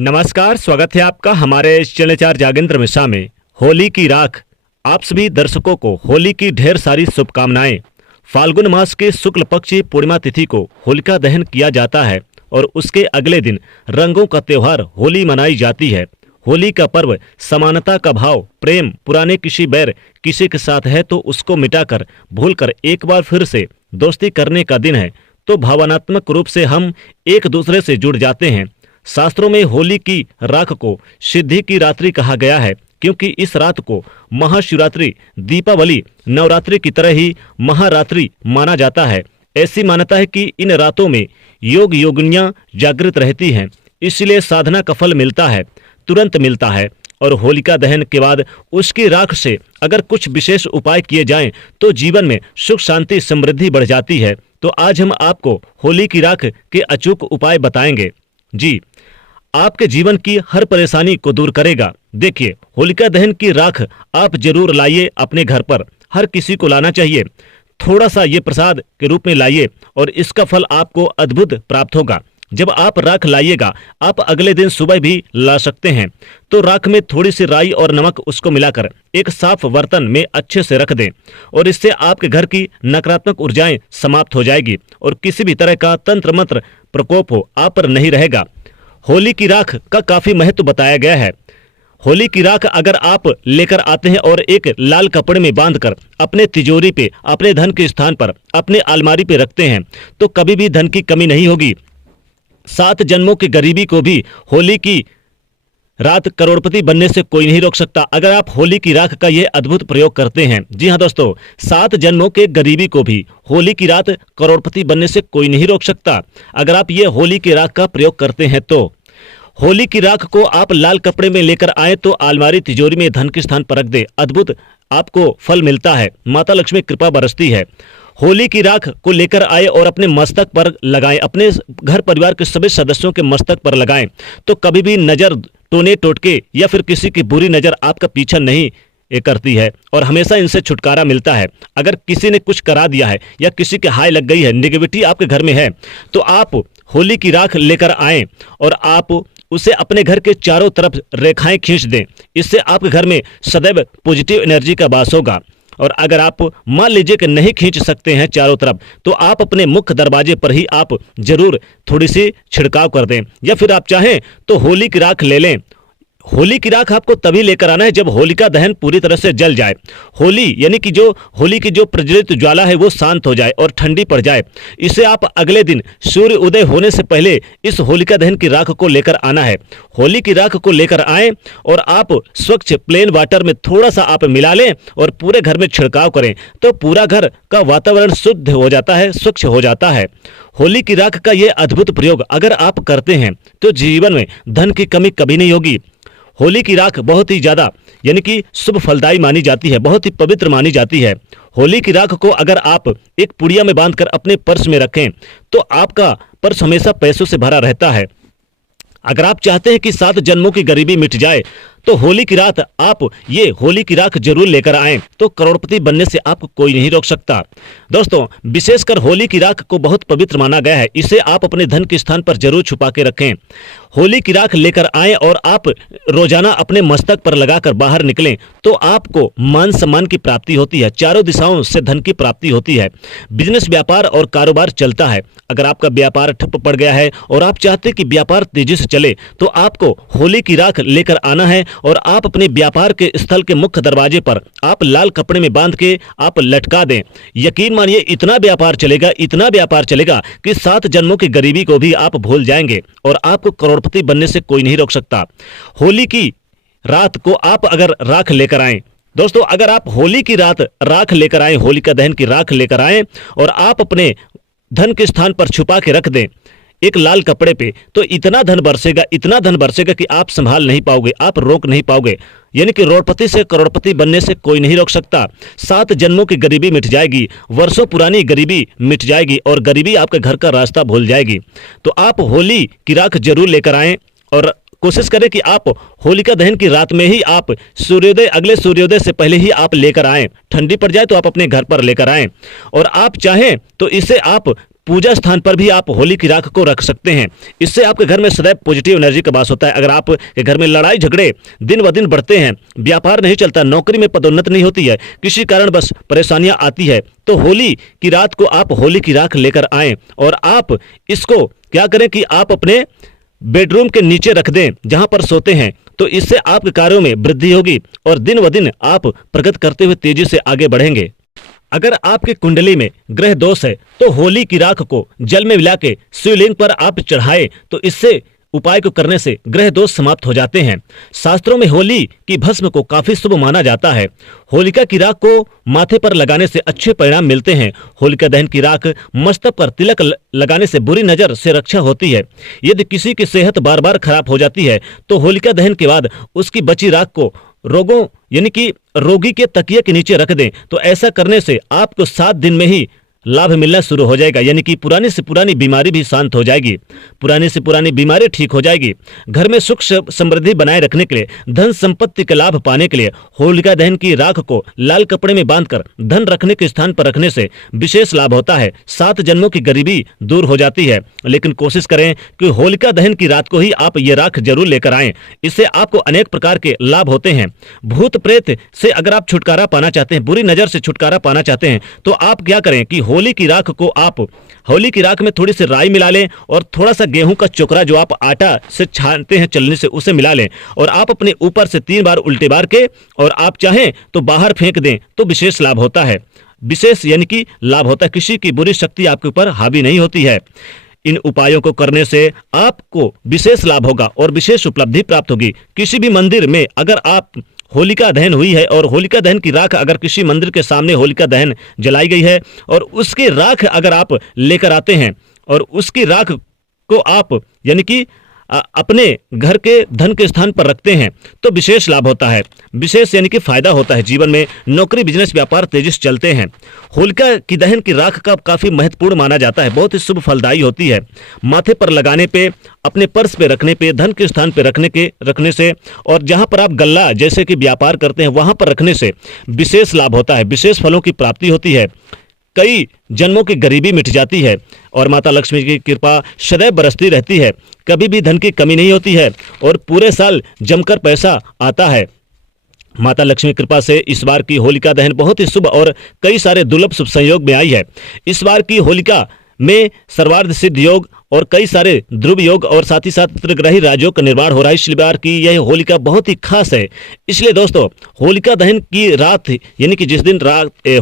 नमस्कार, स्वागत है आपका हमारे इस चैनल चार जागेंद्र मिश्रा में। होली की राख। आप सभी दर्शकों को होली की ढेर सारी शुभकामनाएं। फाल्गुन मास के शुक्ल पक्ष की पूर्णिमा तिथि को होलिका दहन किया जाता है और उसके अगले दिन रंगों का त्योहार होली मनाई जाती है। होली का पर्व समानता का भाव, प्रेम, पुराने किसी बैर किसी के साथ है तो उसको मिटाकर भूलकर एक बार फिर से दोस्ती करने का दिन है। तो भावनात्मक रूप से हम एक दूसरे से जुड़ जाते हैं। शास्त्रों में होली की राख को सिद्धि की रात्रि कहा गया है, क्योंकि इस रात को महाशिवरात्रि, दीपावली, नवरात्रि की तरह ही महारात्रि माना जाता है। ऐसी मान्यता है कि इन रातों में योग योगिनियां जागृत रहती हैं, इसलिए साधना का फल मिलता है, तुरंत मिलता है। और होलिका दहन के बाद उसकी राख से अगर कुछ विशेष उपाय किए जाएं तो जीवन में सुख शांति समृद्धि बढ़ जाती है। तो आज हम आपको होली की राख के अचूक उपाय बताएंगे। जी, आपके जीवन की हर परेशानी को दूर करेगा। देखिए, होलिका दहन की राख आप जरूर लाइए अपने घर पर। हर किसी को लाना चाहिए। थोड़ा सा ये प्रसाद के रूप में लाइए और इसका फल आपको अद्भुत प्राप्त होगा। जब आप राख लाइएगा, आप अगले दिन सुबह भी ला सकते हैं। तो राख में थोड़ी सी राई और नमक उसको मिलाकर एक साफ बर्तन में अच्छे से रख दें और इससे आपके घर की नकारात्मक ऊर्जाएं समाप्त हो जाएगी और किसी भी तरह का तंत्र मंत्र प्रकोप हो आप पर नहीं रहेगा। होली की राख का काफी महत्व बताया गया है। होली की राख अगर आप लेकर आते हैं और एक लाल कपड़े में बांधकर अपने तिजोरी पे, अपने धन के स्थान पर, अपने अलमारी पे रखते हैं तो कभी भी धन की कमी नहीं होगी। 7 जन्मों की गरीबी को भी होली की रात करोड़पति बनने से कोई नहीं रोक सकता, अगर आप होली की राख का यह अद्भुत प्रयोग करते हैं। जी हाँ दोस्तों, 7 जन्मों के गरीबी को भी होली की रात करोड़पति बनने से कोई नहीं रोक सकता, अगर आप ये होली की राख का प्रयोग करते हैं तो। होली की राख को आप लाल कपड़े में लेकर आए तो अलमारी तिजोरी में धन के स्थान पर रख दे, अद्भुत आपको फल मिलता है, माता लक्ष्मी कृपा बरसती है। होली की राख को लेकर आए और अपने मस्तक पर लगाएं, अपने घर परिवार के सभी सदस्यों के मस्तक पर लगाएं तो कभी भी नजर, टोने टोटके या फिर किसी की बुरी नजर आपका पीछा नहीं करती है और हमेशा इनसे छुटकारा मिलता है। अगर किसी ने कुछ करा दिया है या किसी के हाय लग गई है, नेगेटिविटी आपके घर में है, तो आप होली की राख लेकर आएं और आप उसे अपने घर के चारों तरफ रेखाएं खींच दें। इससे आपके घर में सदैव पॉजिटिव एनर्जी का वास होगा। और अगर आप मान लीजिए कि नहीं खींच सकते हैं चारों तरफ, तो आप अपने मुख्य दरवाजे पर ही आप जरूर थोड़ी सी छिड़काव कर दें, या फिर आप चाहें तो होली की राख ले लें। होली की राख आपको तभी लेकर आना है जब होलिका दहन पूरी तरह से जल जाए। होली यानी कि जो होली की जो प्रज्वलित ज्वाला है वो शांत हो जाए और ठंडी पड़ जाए। इसे आप अगले दिन सूर्य उदय होने से पहले इस होलिका दहन की राख को लेकर आना है। होली की राख को लेकर आएं और आप स्वच्छ प्लेन वाटर में थोड़ा सा आप मिला लें और पूरे घर में छिड़काव करें तो पूरा घर का वातावरण शुद्ध हो जाता है, स्वच्छ हो जाता है। होली की राख का यह अद्भुत प्रयोग अगर आप करते हैं तो जीवन में धन की कमी कभी नहीं होगी। होली की राख बहुत ही ज्यादा यानी कि शुभ फलदायी मानी जाती है, बहुत ही पवित्र मानी जाती है। होली की राख को अगर आप एक पुड़िया में बांधकर अपने पर्स में रखें तो आपका पर्स हमेशा पैसों से भरा रहता है। अगर आप चाहते हैं कि 7 जन्मों की गरीबी मिट जाए तो होली की रात आप ये होली की राख जरूर लेकर आएं तो करोड़पति बनने से आपको कोई नहीं रोक सकता। दोस्तों, विशेषकर होली की राख को बहुत पवित्र माना गया है, इसे आप अपने धन के स्थान पर जरूर छुपा के रखें। होली की राख लेकर आएं और आप रोजाना अपने मस्तक पर लगाकर बाहर निकलें तो आपको मान सम्मान की प्राप्ति होती है, चारों दिशाओं से धन की प्राप्ति होती है, बिजनेस, व्यापार और कारोबार चलता है। अगर आपका व्यापार ठप पड़ गया है और आप चाहते हैं कि व्यापार तेजी से चले तो आपको होली की राख लेकर आना है और आप अपने व्यापार के स्थल के मुख्य दरवाजे पर आप लाल कपड़े में बांध के आप लटका दें। यकीन मानिए इतना व्यापार चलेगा, इतना व्यापार चलेगा कि 7 जन्मों की गरीबी को भी आप भूल जाएंगे और आपको करोड़पति बनने से कोई नहीं रोक सकता। होली की रात को आप अगर राख लेकर आएं, दोस्तों अगर आप होली की रात राख लेकर आएं, होलिका दहन की राख लेकर आएं और आप अपने धन के स्थान पर छुपा के रख दें एक लाल कपड़े पे, तो इतना धन बरसेगा, इतना धन बरसेगा कि आप संभाल नहीं पाओगे, आप रोक नहीं पाओगे। यानी कि रोडपति से करोड़पति बनने से कोई नहीं रोक सकता। 7 जन्मों की गरीबी मिट जाएगी, वर्षों पुरानी गरीबी मिट जाएगी और गरीबी आपके घर का रास्ता भूल जाएगी। तो आप होली की राख जरूर लेकर आएं और कोशिश करें कि आप होलिका दहन की रात में ही आप सूर्योदय, अगले सूर्योदय से पहले ही आप लेकर आएं। ठंडी पड़ जाए तो आप अपने घर पर लेकर आएं और आप चाहें तो इसे आप पूजा स्थान पर भी आप होली की राख को रख सकते हैं। इससे आपके घर में सदैव पॉजिटिव एनर्जी का वास होता है। अगर आपके घर में लड़ाई झगड़े दिन ब दिन बढ़ते हैं, व्यापार नहीं चलता, नौकरी में पदोन्नति नहीं होती है, किसी कारण बस परेशानियां आती है, तो होली की रात को आप होली की राख लेकर आएं और आप इसको क्या करें कि आप अपने बेडरूम के नीचे रख दें जहां पर सोते हैं। तो इससे आपके कार्यों में वृद्धि होगी और दिन ब दिन आप प्रगति करते हुए तेजी से आगे बढ़ेंगे। अगर आपकी कुंडली में ग्रह दोष है तो होली की राख को जल में मिला के शिवलिंग पर आप चढ़ाएं तो इससे उपाय को करने से ग्रह दोष समाप्त हो जाते हैं। शास्त्रों में होली की भस्म को काफी शुभ माना जाता है। होलिका की राख को माथे पर लगाने से अच्छे परिणाम मिलते हैं। होलिका दहन की राख मस्तक पर तिलक लगाने से बुरी नजर से रक्षा होती है। यदि किसी की सेहत बार बार खराब हो जाती है तो होलिका दहन के बाद उसकी बची राख को रोगों यानी कि रोगी के तकिए के नीचे रख दें तो ऐसा करने से आपको 7 दिन में ही लाभ मिलना शुरू हो जाएगा, यानी कि पुरानी से पुरानी बीमारी भी शांत हो जाएगी, पुरानी से पुरानी बीमारी ठीक हो जाएगी। घर में सुख समृद्धि बनाए रखने के लिए, धन संपत्ति के लाभ पाने के लिए होलिका दहन की राख को लाल कपड़े में बांधकर धन रखने के स्थान पर रखने से विशेष लाभ होता है। 7 जन्मों की गरीबी दूर हो जाती है। लेकिन कोशिश करें कि होलिका दहन की रात को ही आप ये राख जरूर लेकर आएं। इससे आपको अनेक प्रकार के लाभ होते हैं। भूत प्रेत से अगर आप छुटकारा पाना चाहते हैं, बुरी नजर से छुटकारा पाना चाहते हैं, तो आप क्या करें कि होली की राख को आप होली की राख में थोड़ी सी राई मिला लें और थोड़ा सा गेहूं का चोकरा जो आप आटा से छानते हैं चलने से, उसे मिला लें और आप अपने ऊपर से 3 बार उल्टे बार के और आप चाहें तो बाहर फेंक दें तो विशेष लाभ होता है। विशेष यानी कि लाभ होता है, किसी की बुरी शक्ति आपके ऊपर हावी नहीं होती है। इन उपायों को करने से आपको विशेष लाभ होगा और विशेष उपलब्धि प्राप्त होगी। किसी भी मंदिर में अगर आप होलिका दहन हुई है और होलिका दहन की राख अगर किसी मंदिर के सामने होलिका दहन जलाई गई है और उसकी राख अगर आप लेकर आते हैं और उसकी राख को आप यानी कि अपने घर के धन के स्थान पर रखते हैं तो विशेष लाभ होता है, विशेष यानी कि फायदा होता है। जीवन में नौकरी, बिजनेस, व्यापार तेजी से चलते हैं। होलिका की दहन की राख का काफी महत्वपूर्ण माना जाता है, बहुत ही शुभ फलदायी होती है। माथे पर लगाने पे, अपने पर्स पे रखने पे, धन के स्थान पे रखने से और जहां पर आप गल्ला जैसे कि व्यापार करते हैं वहां पर रखने से विशेष लाभ होता है, विशेष फलों की प्राप्ति होती है। कई जन्मों की गरीबी मिट जाती है और माता लक्ष्मी की कृपा सदैव बरसती रहती है। कभी भी धन की कमी नहीं होती है और पूरे साल जमकर पैसा आता है। माता लक्ष्मी कृपा से इस बार की होलिका दहन बहुत ही शुभ और कई सारे दुर्लभ शुभ संयोग में आई है। इस बार की होलिका में सर्वार्थ सिद्ध योग और कई सारे ध्रुव योग और साथ ही साथ त्रिग्रही राज्यों का निर्माण हो रहा है। इसलिए बार की यह होलिका बहुत ही खास है। इसलिए दोस्तों, होलिका दहन की रात यानी कि जिस दिन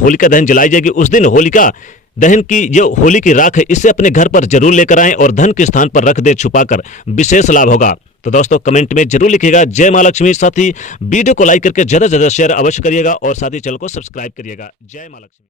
होलिका दहन जलाई जाएगी उस दिन होलिका दहन की जो होली की राख है इसे अपने घर पर जरूर लेकर आएं और धन के स्थान पर रख दें छुपाकर, विशेष लाभ होगा। तो दोस्तों कमेंट में जरूर लिखिएगा जय मां लक्ष्मी। साथ ही वीडियो को लाइक करके ज्यादा से ज्यादा शेयर अवश्य करिएगा और साथ ही चैनल को सब्सक्राइब करिएगा। जय मां लक्ष्मी।